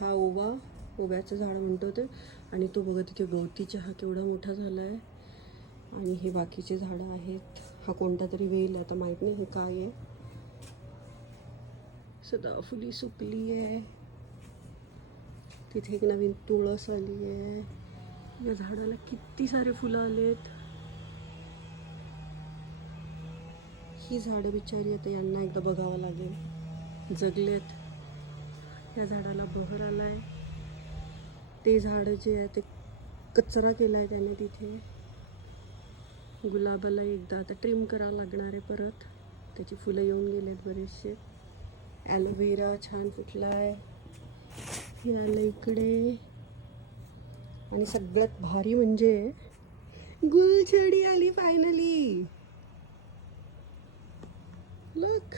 हा ओव्याचं झाड म्हणतो ते. आणि तो बघा तिथे गवती चहा केवढा मोठा झाला आहे. आणि हे बाकीचे झाडं आहेत. हा कोणता तरी वेल, आता माहीत नाही हे काय आहे. सदाफुली सुकली आहे. तिथे एक नवीन तुळस आली आहे. या झाडाला किती सारे फुलं आलेत. ही झाडं बिचारी आता यांना एकदा बघावं लागेल. जगलेत. या झाडाला बहर आलाय. ते झाड जे आहे ते कचरा केलाय त्याने तिथे. गुलाबाला एकदा आता ट्रिम करावं लागणार आहे परत. त्याची फुलं येऊन गेलेत बरेचसे. ॲलोवेरा छान फुटलाय. हे आलं इकडे. आणि सगळ्यात भारी म्हणजे गुलछडी आली फायनली. लुक.